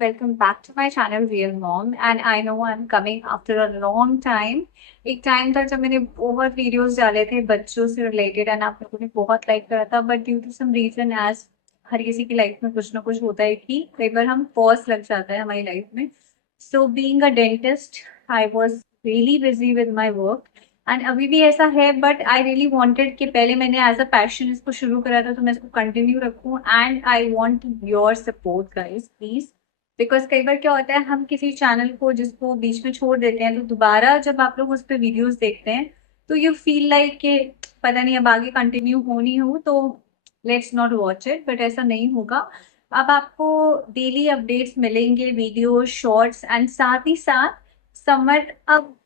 welcome back to my channel Real Mom and I know I'm coming after a long time। एक time था जब मैंने बहुत videos डाले थे बच्चों से रिलेटेड एंड आप लोगों ने बहुत लाइक करा था, but due to some reason as हर किसी की लाइफ में कुछ ना कुछ होता है कि कई बार हम पॉज लग जाता है हमारी लाइफ में। So being a dentist I was really busy with my work and अभी भी ऐसा है, बट आई रियली वांटेड कि पहले मैंने एज अ पैशन इसको शुरू करा था तो मैं इसको कंटिन्यू रखूं and I want your support guys please. Because कई बार क्या होता है हम किसी चैनल को जिसको बीच में छोड़ देते हैं तो दोबारा जब आप लोग उस पर वीडियोस देखते हैं तो यू फील लाइक कि पता नहीं अब आगे कंटिन्यू होनी हो तो let's not watch it, but ऐसा नहीं होगा। अब आपको डेली अपडेट्स मिलेंगे, वीडियो शॉर्ट्स एंड साथ ही साथ समर। अब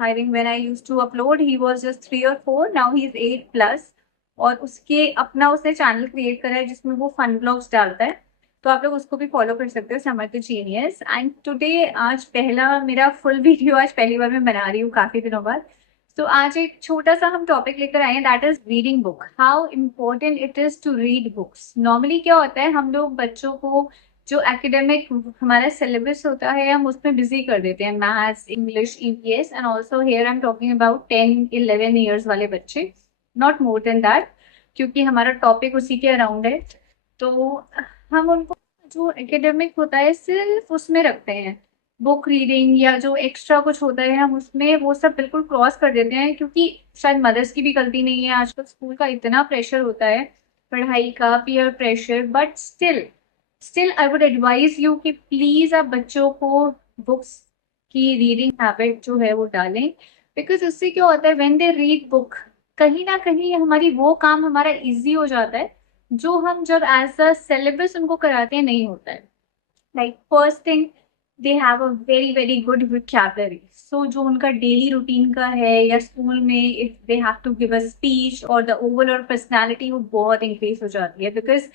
I think when I used to upload he was just 3 और 4, नाउ ही इज 8+। और उसके अपना उसने चैनल क्रिएट करा है जिसमें वो फन ब्लॉग्स डालता है, तो आप लोग उसको भी फॉलो कर सकते हो, summer the genius. And today आज पहला मेरा फुल वीडियो आज पहली बार मैं बना रही हूँ काफी दिनों बाद। तो आज एक छोटा सा हम टॉपिक लेकर आए हैं, that is reading book, how important it is to read books. Normally क्या होता है हम लोग बच्चों को जो एकेडमिक हमारा सिलेबस होता है हम उसमें बिजी कर देते हैं, maths English EVS and also here I am talking about 10-11 years वाले बच्चे, नॉट मोर देन दैट, क्योंकि हमारा टॉपिक उसी के अराउंड है। तो हम उनको जो एकेडमिक होता है सिर्फ उसमें रखते हैं, बुक रीडिंग या जो एक्स्ट्रा कुछ होता है हम उसमें वो सब बिल्कुल क्रॉस कर देते हैं, क्योंकि शायद मदर्स की भी गलती नहीं है, आजकल स्कूल का इतना प्रेशर होता है, पढ़ाई का peer pressure, but still still I would advise you कि प्लीज आप बच्चों को बुक्स की रीडिंग हैबिट जो है वो डालें। बिकॉज उससे क्या होता है व्हेन दे रीड बुक, कहीं ना कहीं हमारी वो काम हमारा इजी हो जाता है जो हम जब एज अ सिलेबस उनको कराते हैं नहीं होता है। Like first thing, they have a very very good vocabulary। So जो उनका डेली रूटीन का है या स्कूल में if they have to give a speech और द ओवरऑल पर्सनालिटी वो बहुत इंक्रीज हो जाती है। बिकॉज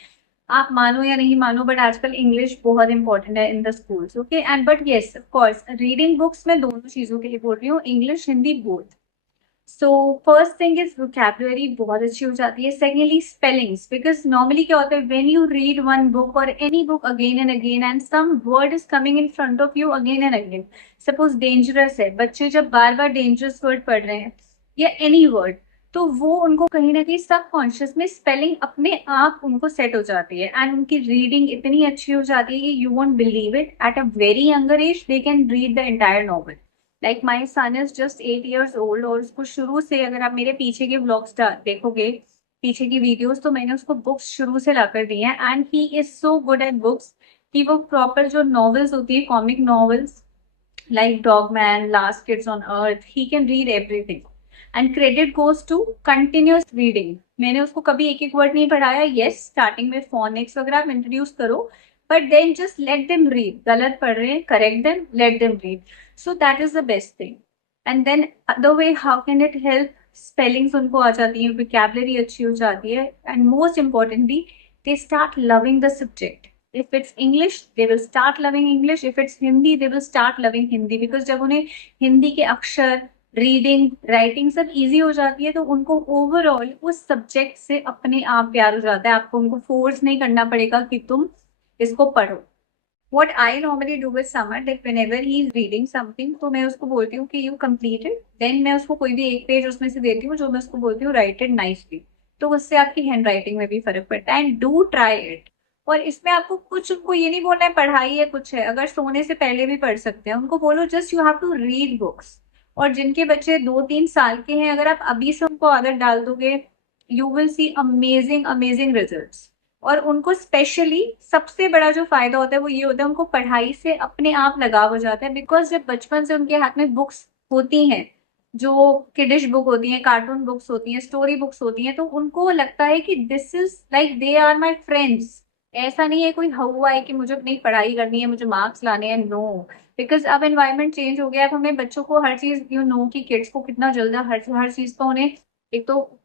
आप मानो या नहीं मानो बट आजकल इंग्लिश बहुत इंपॉर्टेंट है in the schools, okay. And but yes of course reading books में दोनों चीजों के लिए बोल रही हूँ, English Hindi both. So first thing is vocabulary बहुत अच्छी हो जाती है। सेकेंडली स्पेलिंग्स, बिकॉज नॉर्मली क्या होता है when you read one book और any book again and again and some word is coming in front of you again and again, suppose dangerous है, बच्चे जब बार बार डेंजरस वर्ड पढ़ रहे हैं या एनी वर्ड, तो वो उनको कहीं ना कहीं सबकॉन्शियस में स्पेलिंग अपने आप उनको सेट हो जाती है एंड उनकी रीडिंग इतनी अच्छी हो जाती है कि you won't believe it, at a very younger age they can read the entire novel. Like my son is just 8 years old और उसको शुरू से अगर आप मेरे पीछे के ब्लॉग्स देखोगे, पीछे की वीडियोस, तो मैंने उसको बुक्स शुरू से लाकर दी हैं and he is so good at books कि वो प्रॉपर जो नॉवेल्स होती है comic novels like Dogman, Last Kids on Earth, he can read everything. And credit goes to continuous reading. मैंने उसको कभी एक एक वर्ड नहीं पढ़ाया, yes स्टार्टिंग में phonics वगैरह आप इंट्रोड्यूस करो, but then just let them read, गलत पढ़ रहे हैं correct them, let them read. So that is the best thing. And then other way how can it help, spellings उनको आ जाती है, vocabulary अच्छी हो जाती है, and most importantly they start loving the subject. If it's English, they will start loving English. If it's Hindi, they will start loving Hindi. Because जब उन्हें हिंदी के अक्षर, रीडिंग राइटिंग सब इजी हो जाती है तो उनको ओवरऑल उस सब्जेक्ट से अपने आप प्यार हो जाता है, आपको उनको फोर्स नहीं करना पड़ेगा कि तुम इसको पढ़ो। What I normally do with Samar, that whenever he is reading something, तो मैं उसको बोलती हूँ कि you complete it, then मैं उसको कोई भी एक पेज उसमें से देती हूँ जो मैं उसको बोलती हूँ write it nicely। तो उससे आपकी हैंड राइटिंग में भी फर्क पड़ता है एंड डू ट्राई इट। और इसमें आपको कुछ उनको ये नहीं बोलना है पढ़ाई है कुछ है, अगर सोने से पहले भी पढ़ सकते हैं, उनको बोलो just you have to read books. और जिनके बच्चे 2-3 साल के हैं, अगर आप अभी से उनको आदत डाल दोगे, you will see amazing amazing results. और उनको स्पेशली सबसे बड़ा जो फायदा होता है वो ये होता है उनको पढ़ाई से अपने आप लगाव हो जाता है। बिकॉज जब बचपन से उनके हाथ में बुक्स होती हैं, जो किडिश बुक होती हैं, कार्टून बुक्स होती हैं, स्टोरी बुक्स होती हैं, तो उनको लगता है कि this is like they are my friends. ऐसा नहीं है कोई हुआ है कि मुझे अपनी पढ़ाई करनी है, मुझे मार्क्स लाने हैं, नो। बिकॉज अब एनवायरमेंट चेंज हो गया, अब हमें बच्चों को हर चीज, यू नो कि किड्स को कितना जल्द हर चीज का उन्हें, एक तो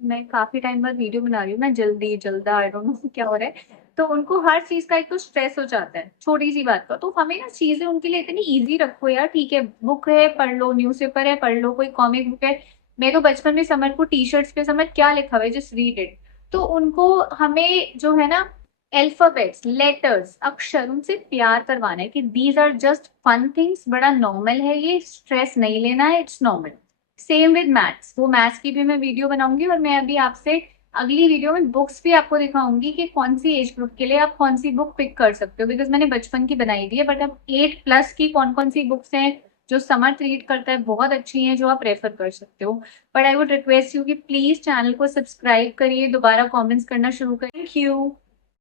मैं काफी टाइम बाद वीडियो बना रही हूँ, मैं जल्दी जल्दा आई डोंट नो क्या हो रहा है, तो उनको हर चीज का एक तो स्ट्रेस हो जाता है छोटी सी बात का। तो हमें ना चीजें उनके लिए इतनी इजी रखो यार, ठीक है बुक है पढ़ लो, न्यूज़पेपर है पढ़ लो, कोई कॉमिक बुक है। मैं तो बचपन में समर को टी शर्ट्स पे समझ क्या लिखा हुआ है जस्ट रीड इट। तो उनको हमें जो है ना अल्फाबेट्स, लेटर्स, अक्षर, उनसे प्यार करवाना है कि these are just fun things, बड़ा नॉर्मल है, ये स्ट्रेस नहीं लेना है, it's normal. Same with maths, वो मैथ्स की भी मैं वीडियो बनाऊंगी, और मैं अभी आपसे अगली वीडियो में बुक्स भी आपको दिखाऊंगी कि कौन सी एज ग्रुप के लिए आप कौन सी बुक पिक कर सकते हो, बिकॉज मैंने बचपन की बनाई हुई है, बट अब 8+ की कौन कौन सी बुक्स हैं जो समर्थ रीड करता है, बहुत अच्छी हैं, जो आप रेफर कर सकते हो। But I would request you कि प्लीज चैनल को सब्सक्राइब करिए, दोबारा कमेंट्स करना शुरू करें। Thank you.